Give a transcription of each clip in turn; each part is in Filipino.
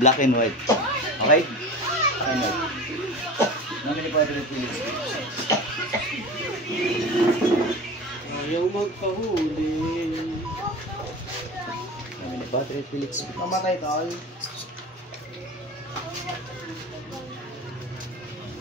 Black and white. Okay? Black and white. Namili po ito ng Philips. Ayaw magpahuli. Namili po ito ng Philips. Mamatay tol.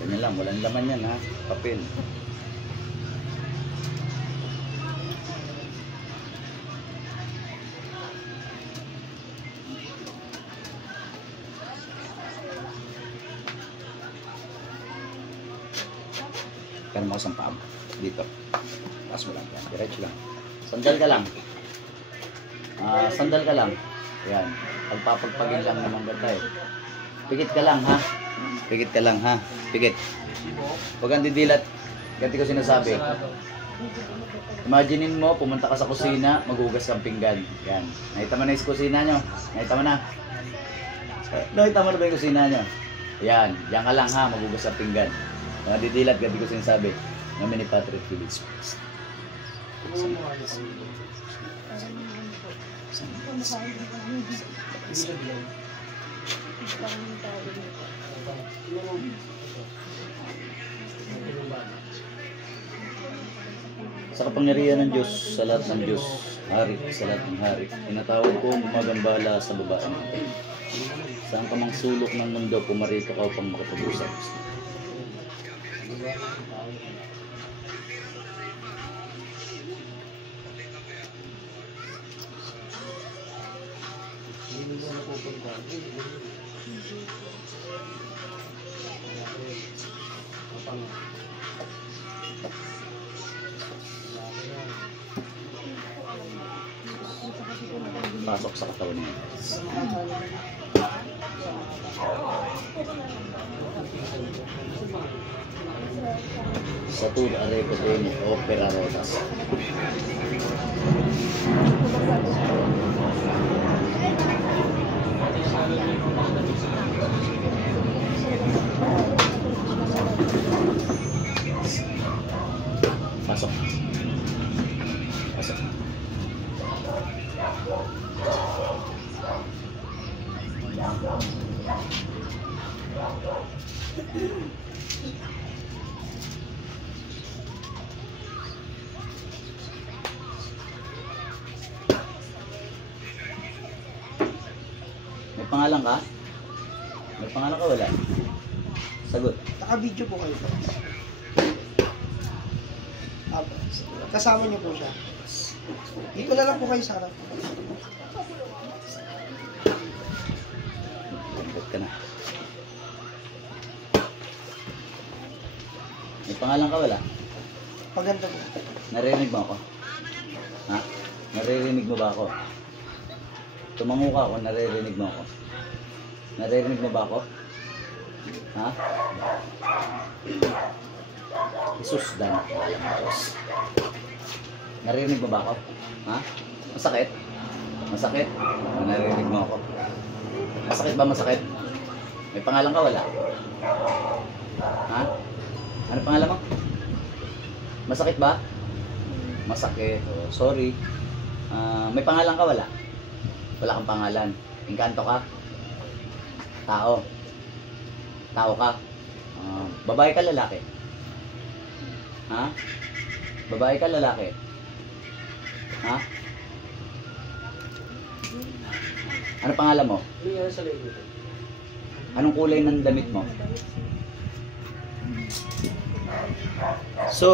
Ganyan lang, walang laman yan ha. Papel. Kan mo isang paa dito. Taas mo lang yan. Diretso lang. Sandal ka lang. Sandal ka lang. Yan. Pagpapagpagin lang naman ganda eh. Pikit ka lang ha. Pikit ka lang ha. Pikit. Huwag kang didilat. Ganti ko sinasabi. Imaginein mo, pumunta ka sa kusina, maghugas kang pinggan. Yan. Nakita mo na yung kusina nyo. Nakita mo na. Nakita mo na ba yung kusina nyo? Yan. Yan ka lang ha. Maghugas kang pinggan. Mga didilat, ganti ko sinasabi. Namin ni Patrick Philips. Sa kapangyarihan ng Diyos, sa lahat ng Diyos, hari, sa lahat ng hari, tinatawag ko magambala sa babae natin. Saan ka mang sulok ng mundo, pumarito ka upang makapag-usap. Pasok sa katawan niya. Satud arepo de opera rotas. Pasok. Pasok. May pangalan ka? May pangalan ka wala? Sagot. Naka-video po kayo. Kasama niyo po siya. Dito na lang po kayo sa harap. Lambot ka na. May pangalan ka wala? Paganda po. Naririnig mo ako? Ha? Naririnig mo ba ako? Tumango ka ako, naririnig mo ako? Naririnig mo ba ako? Ha? Jesus, dahil alam mo Diyos. Naririnig mo ba ako? Ha? Masakit? Masakit? Naririnig mo ako? Masakit ba masakit? May pangalan ka wala? Ha? Ano pangalan mo? Masakit ba? Masakit. Oh, sorry. May pangalan ka wala? Wala kang pangalan. Engkanto ka? Tao. Tao ka. Babae ka lalaki? Ha? Babae ka lalaki? Ha? Ano pangalan mo? Anong kulay ng damit mo? So,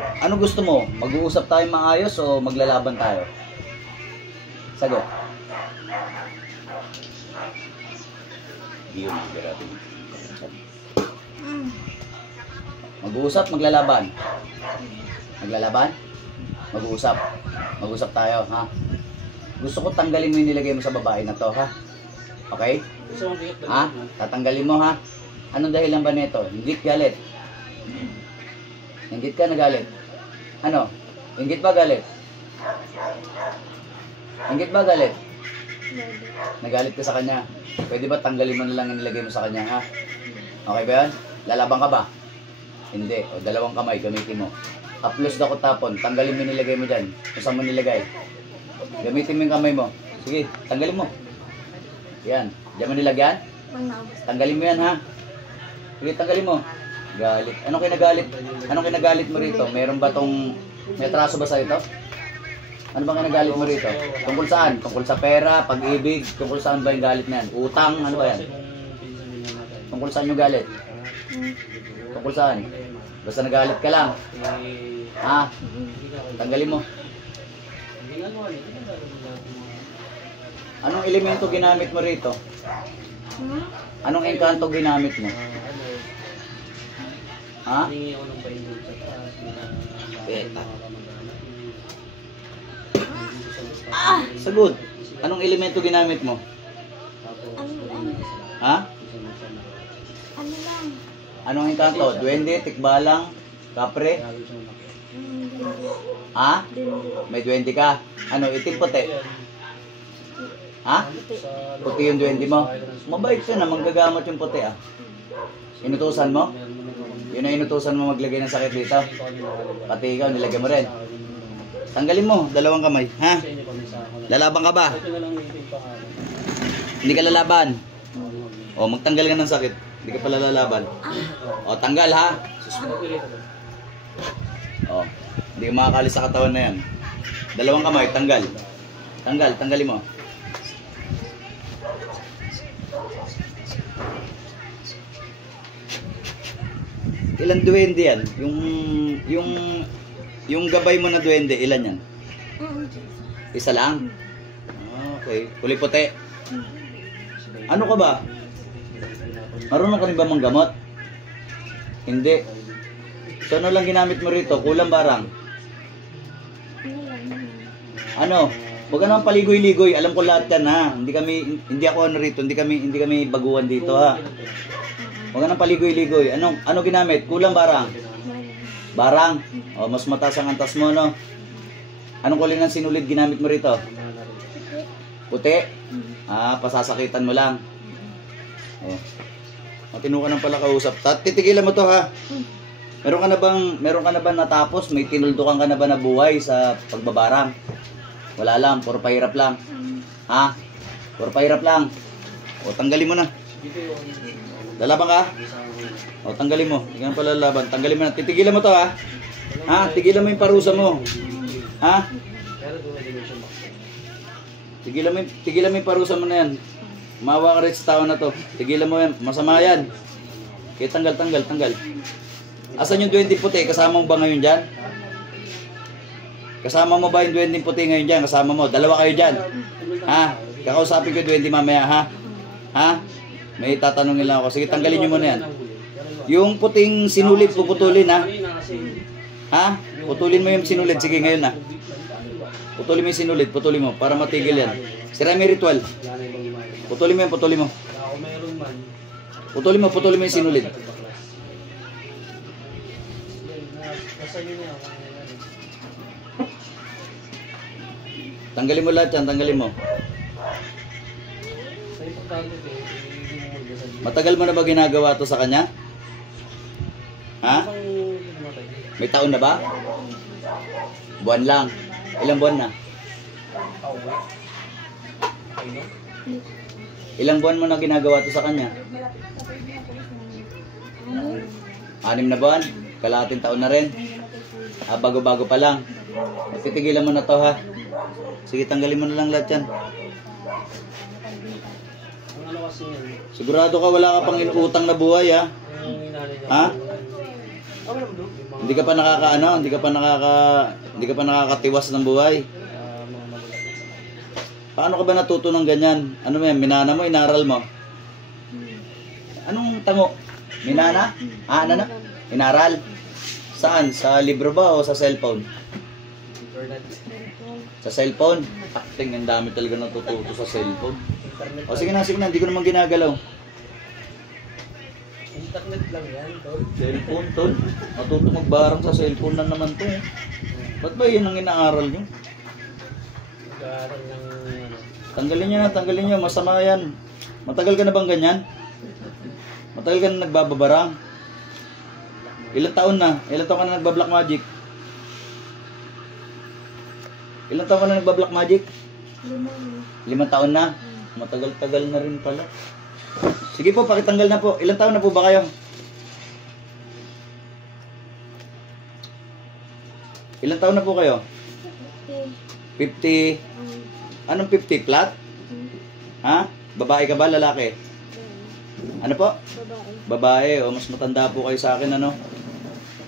ano gusto mo? Mag-uusap tayo maayos o maglalaban tayo? Sagot. Yun, mag-uusap, maglalaban. Maglalaban? Mag-uusap. Mag-uusap tayo, ha? Gusto ko tanggalin mo yung nilagay mo sa babae na to, ha? Okay? Ha? Tatanggalin mo, ha? Anong dahilan ba nito? Inggit, galit? Inggit ka, nagalit? Ano? Inggit ba, galit? Inggit ba, galit? Nagalit ka sa kanya. Pwede ba tanggalin mo na lang yung nilagay mo sa kanya, ha? Okay ba yan? Lalaban ka ba? Hindi. O, dalawang kamay, gamitin mo. Haplos na ko tapon. Tanggalin mo yung nilagay mo dyan. Kung saan mo nilagay. Gamitin mo yung kamay mo. Sige, tanggalin mo. Yan. Diyan mo nilagyan? Tanggalin mo yan, ha? Sige, tanggalin mo. Galit. Anong kinagalit mo rito? Meron ba tong... May traso ba sa ito? Ano bang kinagalit mo rito? Tungkol saan? Tungkol sa pera, pag-ibig? Tungkol saan ba yung galit na yan? Utang? Ano ba yan? Tungkol saan yung galit? Tungkol saan? Basta nagalit ka lang. Ha? Tanggalin mo. Anong elemento ginamit mo rito? Anong engkanto ginamit mo? Ha? Sagot. Anong elemento ginamit mo? Ha? Ano lang? Anong engkanto? Duwende, tikbalang, kapre? Ha? May duwende ka? Ano, itim puti? Ha? Puti yung duwende mo? Mabait ka na, manggagamot yung puti ah. Inutusan mo? Yun ang inutusan mo maglagay ng sakit dito? Pati ikaw, nilagay mo rin. Tanggalin mo, dalawang kamay. Ha? Lalaban ka ba? Hindi ka lalaban. O, magtanggal ka ng sakit. Hindi ka pala lalaban. O, tanggal ha? O, hindi ka makakalis sa katawan na yan. Dalawang kamay, tanggal. Tanggalin mo. Ilan duwende yan? Yung gabay mo na duwende, ilan yan? Isa lang? Okay. Kulay puti. Ano ka ba? Marunong ka rin ba manggamot? Hindi. So ano lang ginamit mo rito? Kulang barang? Ano? Huwag ka naman paligoy-ligoy. Alam ko lahat yan ha. Hindi ako ano rito. Hindi kami baguhan dito ha. Huwag ka nang paligoy-ligoy. Ano ginamit? Kulang barang? Barang? O, mas mataas ang antas mo, no? Anong kulay ng sinulid ginamit mo rito? Puti? Ah, pasasakitan mo lang. O. Matino ka nang pala kausap. Titigilan mo to, ha? Meron ka na ba natapos? May tinuldukan ka na ba na buhay sa pagbabarang? Wala lang, puro pahirap lang. Ha? Puro pahirap lang. O, tanggalin mo na. Lalaban ka? O, tanggalin mo. Hindi ka na pala lalaban. Tanggalin mo na. Titigilan mo to, ha? Ha? Tigilan mo yung parusa mo. Ha? Tigilan mo yung parusa mo na yan. Maawa ka rin sa tao na to. Tigilan mo yan. Masama yan. Okay, tanggal. Asan yung duwende puti? Kasama mo ba ngayon dyan? Kasama mo ba yung duwende puti ngayon dyan? Kasama mo. Dalawa kayo dyan. Ha? Kakausapin ko yung duwende mamaya, ha? Ha? May tatanungin lang ako. Sige, tanggalin nyo muna yan. Yung puting sinulid, puputulin, ha? Ha? Putulin mo yung sinulid. Sige, ngayon na. Putulin mo yung sinulid. Putulin mo. Para matigil yan. Sira may ritual. Putulin mo yan. Putulin mo. Putulin mo yung sinulid. Tanggalin mo lahat yan. Tanggalin mo. Matagal mo na ba ginagawa to sa kanya? Ha? May taon na ba? Buwan lang. Ilang buwan na? Ilang buwan mo na ginagawa to sa kanya? 6 na buwan? Kalahating taon na rin? Bago-bago pa lang. Titigilan mo na to, ha? Sige, tanggalin mo na lang lahat yan. Sigurado ka wala ka pang inutang na buhay, ha? Ha? Hindi ka pa nakakatiwas ng buhay. Paano ka ba natuto ng ganyan? Ano mo yan? Minana mo? Inaral mo? Anong tango? Minana? Ano na? Inaral? Saan? Sa libro ba o sa cellphone? Sa cellphone? Acting, ang dami talaga natututo sa cellphone. O sige na, hindi ko naman ginagalaw. Internet lang yan, tol. Cellphone, tol? Matuto magbarang sa cellphone lang naman to. Ba't ba yun ang inaaral nyo? Nag-aaral ng Tanggalin nyo, masama yan. Matagal ka na bang ganyan? Matagal ka na nagbababarang? Ilang taon ka na nagba-black magic? Ilang taon ka na nagba-black magic? 5 taon na? Matagal-tagal na rin pala. Sige po, pakitanggal na po. Ilang taon na po ba kayo? Ilang taon na po kayo? 50. Anong 50? Flat? Ha? Babae ka ba? Lalaki? Ano po? Babae. O, mas matanda po kayo sa akin, ano?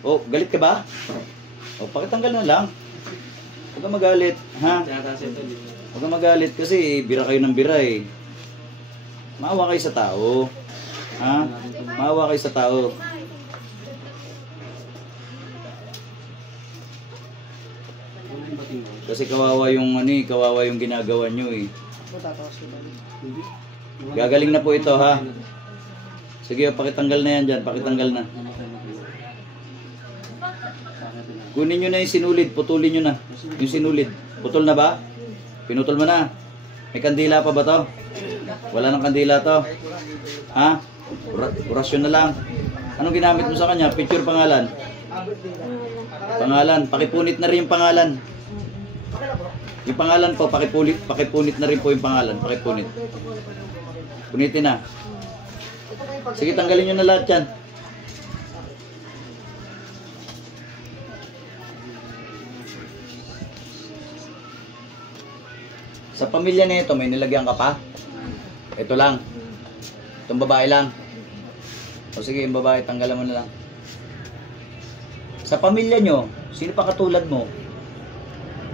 O, galit ka ba? O, pakitanggal na lang. Huwag kang magalit, ha? Huwag kang magalit kasi bira kayo ng bira eh. Maawa kayo sa tao. Ha? Maawa kayo sa tao. Kasi kawawa yung ano eh, kawawa yung ginagawa nyo eh. Matatawas ko balik. Gagaling na po ito ha. Sige, pakitanggal na yan dyan, pakitanggal na. Kunin nyo na yung sinulid, putulin nyo na. Yung sinulid, putol na ba? Pinutol mo na. May kandila pa ba to? Wala nang kandila to. Ha? Orasyon na lang. Anong ginamit mo sa kanya? Picture, pangalan? Pangalan, pakipunit na rin yung pangalan. Yung pangalan po, pakipunit na rin po yung pangalan. Pakipunit. Punitin na. Sige, tanggalin nyo na lahat yan. Sa pamilya na ito, may nilagyan ka pa? Ito lang. Itong babae lang. O sige, yung babae, tanggalan mo na lang. Sa pamilya nyo, sino pa katulad mo?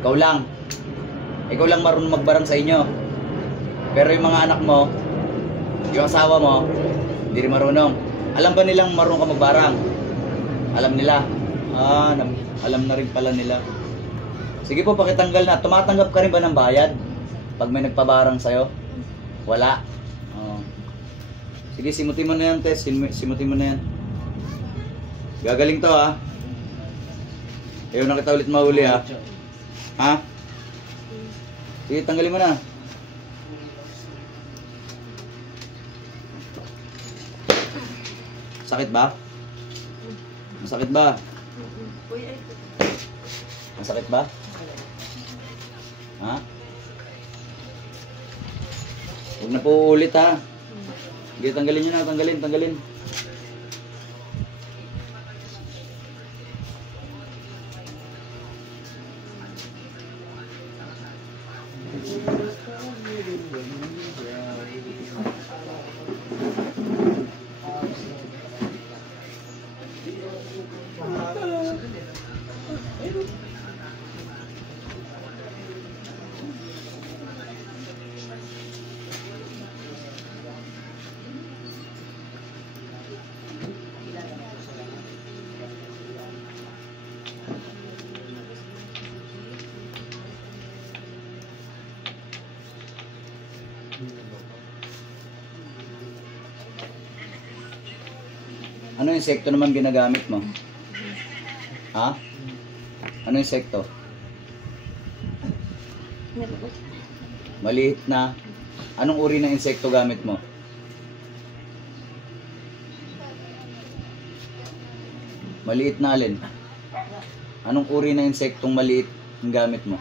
Ikaw lang. Ikaw lang marunong magbarang sa inyo. Pero yung mga anak mo, yung asawa mo, hindi rin marunong. Alam ba nilang marunong ka magbarang? Alam nila. Alam na rin pala nila. Sige po, pakitanggal na. Tumatanggap ka rin ba ng bayad? Pag may nagpabarang sa'yo? Wala. Sige, simutin mo na yan, Tess. Simutin mo na yan. Gagaling to, ha? Ayaw na kita ulit mahuli, ha? Ha? Sige, tanggalin mo na. Sakit ba? Masakit ba? Masakit ba? Ha? Huwag na po ulit, ha? Sige, tanggalin nyo na. Tanggalin. Ano insekto naman ginagamit mo? Ha? Ano insekto? Maliit na. Anong uri ng insekto gamit mo? Maliit na alin? Anong uri ng insektong maliit ang gamit mo?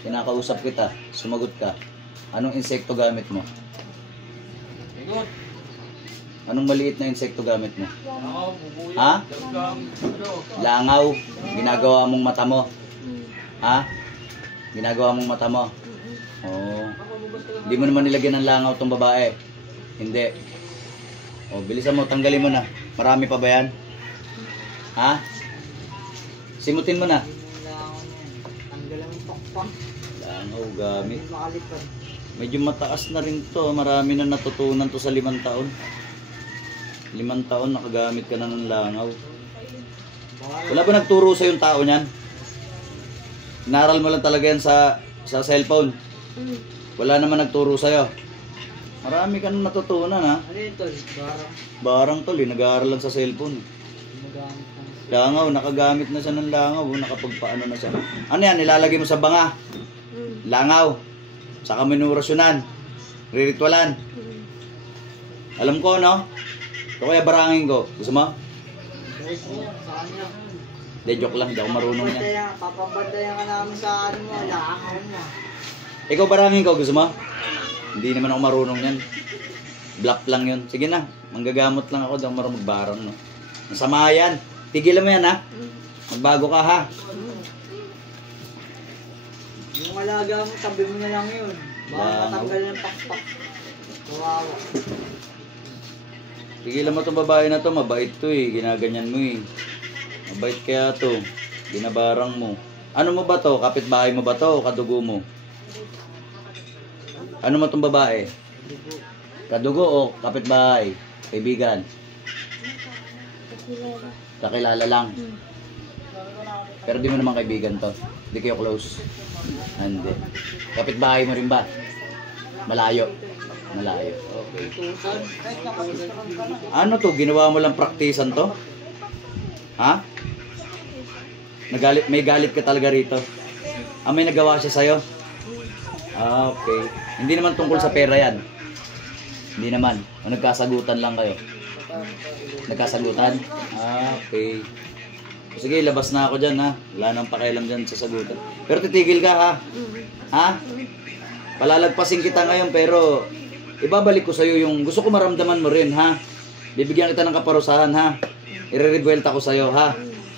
Kinakausap kita, sumagot ka. Anong insekto gamit mo? Anong maliit na insekto gamit mo? Ha? Langaw. Ginagawa mong mata mo. Ha? Ginagawa mong mata mo. Oo. Hindi mo naman nilagyan ng langaw tong babae. Hindi. O, bilisan mo, tanggalin mo na. Marami pa ba yan? Ha? Simutin mo na. Langaw gamit. Medyo mataas na rin to. Marami na natutunan to sa 5 taon. 5 taon nakagamit ka na ng langaw. Wala ba nagturo sa yung tao niyan? Inaral mo lang talaga yan sa cellphone. Wala naman nagturo sa'yo. Marami ka nang natutunan, ha? Ano yun, tol? Barang tol, nag-aaral lang sa cellphone. Langaw, nakagamit na siya ng langaw. Nakapagpaano na siya. Ano yan? Nilalagay mo sa banga. Langaw. Saka minurasyonan. Riritualan. Alam ko, no? Ito kaya barangin ko. Gusto mo? Hindi, joke lang. Hindi ako marunong yan. Papabandayan ka namin sa ano mo, laakaw mo. Ikaw barangin ko, gusto mo? Hindi naman ako marunong yan. Bluff lang yun. Sige na, manggagamot lang ako. Hindi ako marunong magbarang, no? Masama yan. Tigilan mo yan, ha? Magbago ka, ha? Yung alaga mo, tabi mo na lang yun. Baka matanggal ng pakpak. Kawawa. Tigilan mo itong babae na to. Mabait to eh. Ginaganyan mo eh. Mabait kaya to. Ginabarang mo. Ano mo ba to? Kapitbahay mo ba to? Kadugo mo? Ano mo itong babae? Kadugo o kapitbahay? Kaibigan? Kakilala lang. Pero di mo naman kaibigan to. Di kayo close. Hindi. Kapitbahay mo rin ba? Malayo. Malayo. Okay. Ano to? Ginawa mo lang praktisan to? Ha? May galit ka talaga rito. Ah, may nagawa siya sa'yo? Ah, okay. Hindi naman tungkol sa pera yan. Hindi naman. O nagkasagutan lang kayo. Nagkasagutan? Ah, okay. Sige, labas na ako dyan, ha. Wala nang pakialam dyan sa sagutan. Pero titigil ka, ha? Ha? Palalagpasin kita ngayon, pero ibabalik ko sa'yo yung gusto ko maramdaman mo rin, ha? Bibigyan kita ng kaparusahan, ha? Irerebuelta ko sa'yo, ha?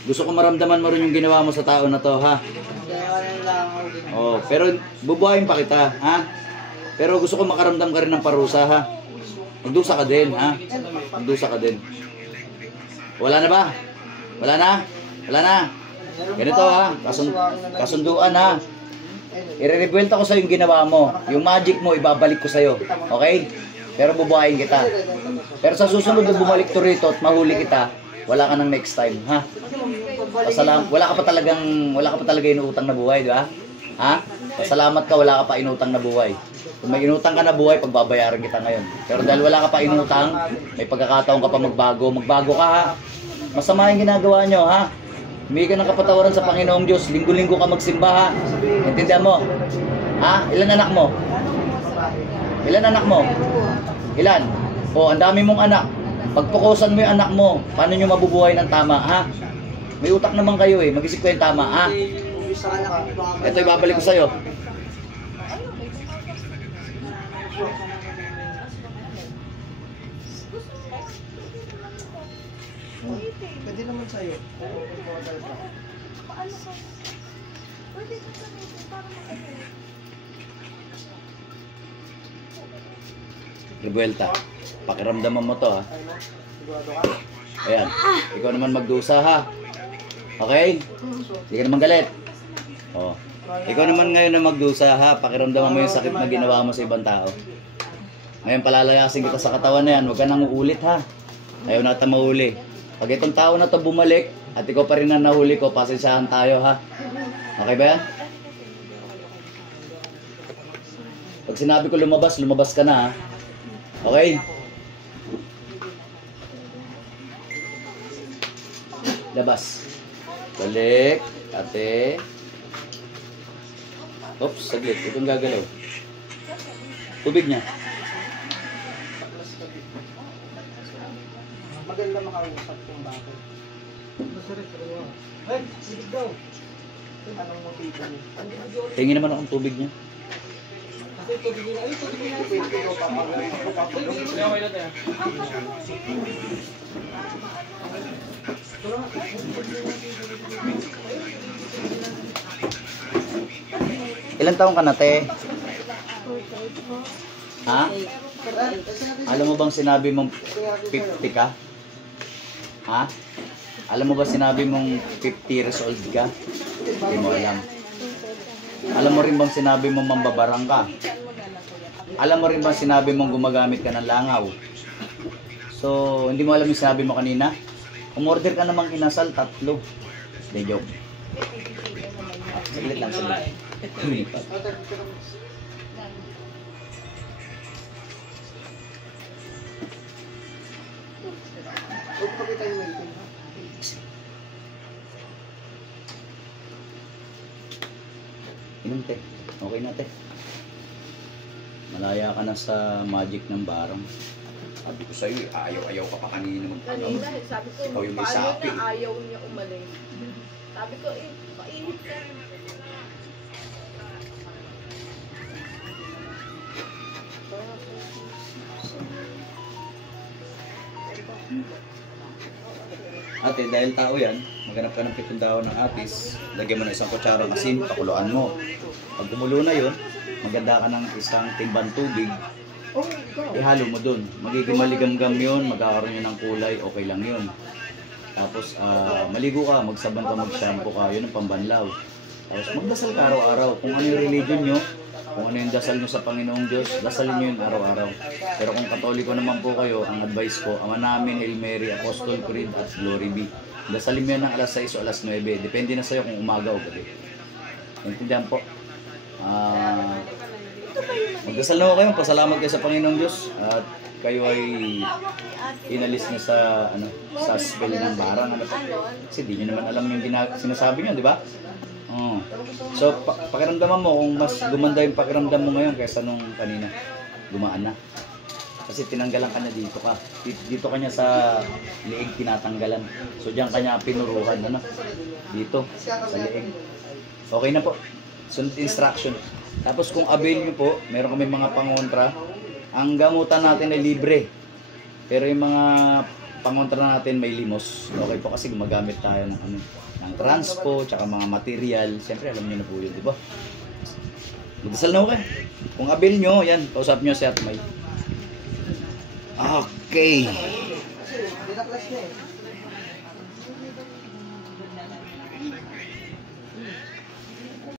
Gusto ko maramdaman mo rin yung ginawa mo sa tao na to, ha? Oh, pero bubuhayin pa kita, ha? Pero gusto ko makaramdam ka rin ng parusa, ha? Magdusa ka din, ha? Magdusa ka din. Wala na ba? Wala na? Wala na? Ganito, ha? Kasunduan, ha? Irerebuelta ko sa'yo yung ginawa mo. Yung magic mo, ibabalik ko sa'yo. Okay? Pero bubuhayin kita. Pero sa susunod na bumalik to rito at mahuli kita, wala ka ng next time, ha? Wala ka pa talaga inuutang na buhay, di ba? Ha? Pasalamat ka, wala ka pa inutang na buhay. Kung may inutang ka na buhay, pagbabayaran kita ngayon. Pero dahil wala ka pa inutang, may pagkakataon ka pa magbago. Magbago ka, ha? Masama yung ginagawa nyo, ha? Humingi ka ng kapatawaran sa Panginoong Diyos. Linggo-linggo ka magsimba, ha? Intindihan mo? Ha? Ilan anak mo? Ilan anak mo? Ilan? O, ang dami mong anak. Pagpukusan mo yung anak mo, paano nyo mabubuhay ng tama, ha? May utak naman kayo eh, mag-isip kayo tama, ha? Ito ibabalik ko sa'yo. Pwede naman sa'yo. Rebuelta. Pakiramdaman mo to, ha? Ayan. Ikaw naman magdusa, ha? Okay? Hindi ka naman galit. Oh. Ikaw naman ngayon na magdusa, ha? Pakiramdaman mo yung sakit na ginawa mo sa ibang tao. Ngayon palalayasin kita sa katawan na yan. Huwag ka nang uulit, ha? Ayaw natin mahuli. Pag itong tao na to bumalik at ikaw pa rin na nahuli ko, pasensyahan tayo, ha? Okay ba yan? Pag sinabi ko lumabas, lumabas ka na, ha? Okay? Labas. Balik. Ate. Oops, saglit. Itong gagalaw. Tubig niya. Maganda makausap kung bakit. Hey, sige daw. Anong motibo niyo? Tingin naman akong tubig niya. Kasi tubig nila. Ay, tubig nila. Pwede ko papagawin. Ilan taong ka na, te? Ha? Alam mo bang sinabi mong 50 ka? Ha? Alam mo ba sinabi mong 50 years old ka? Hindi mo alam. Alam mo rin bang sinabi mong mambabarang ka? Alam mo rin bang sinabi mong gumagamit ka ng langaw? So, hindi mo alam yung sinabi mo kanina? Umorder ka namang inasal, 3. Hindi, joke. Saglit lang, saglit. Kumipat. Huwag pa kita yung waiting. Inom, te. Okay na, te. Malaya ka na sa magic ng barang. Sabi ko sa'yo, ayaw ka pa kanina magpagawa. Kanina, sabi ko, Ikaw yung may paano sapi. na ayaw niya umalis? Sabi ko, painit ka. Ate, dahil tao yan, maghanap ka ng 7 dahon ng atis, lagyan mo ng 1 kutsara ng asin, pakuluan mo. Pag kumulo na yun, maganda ka ng 1 timbang tubig, ihalo mo dun. Magiging maligamgam yun, magkakaroon yun ng kulay, okay lang yun. Tapos, maligo ka, magsaban ka, mag-shampoo ka, yun ang pambanlaw. Tapos magdasal ka araw-araw. Kung ano yung religion nyo, kung ano yung dasal nyo sa Panginoong Diyos, dasalin nyo yun araw-araw. Pero kung Katoliko naman po kayo, ang advice ko, Ama namin, Hail Mary, Apostol Creed, at Glory be. Dasalin mo yan ng alas 6 o alas 9. Depende na sa'yo kung umaga o gabi. Intindihan po. Magdasal na kayo, pasalamat kayo sa Panginoong Diyos. At kayo ay inalis niya sa sa spell ng barang. Kasi di nyo naman alam yung sinasabi nyo, di ba? So, pakiramdaman mo kung mas gumanda yung pakiramdam mo ngayon kaysa nung kanina. Gumaan na. Kasi tinanggalan ka niya dito ka. Dito ka niya sa liig tinatanggalan. So, diyan ka niya pinuruhan. Dito, sa liig. Okay na po. Sunod instruction. Tapos kung avail nyo po, meron kami mga pangontra. Ang gamutan natin ay libre. Pero yung mga pangontra natin may limos. Okay po kasi gumagamit tayo ng transpo, tsaka mga material. Siyempre alam nyo na po yun, di ba? Magdasal na kayo. Kung avail nyo, yan, kausap nyo si Atmay. Okay. Dinaklas na eh.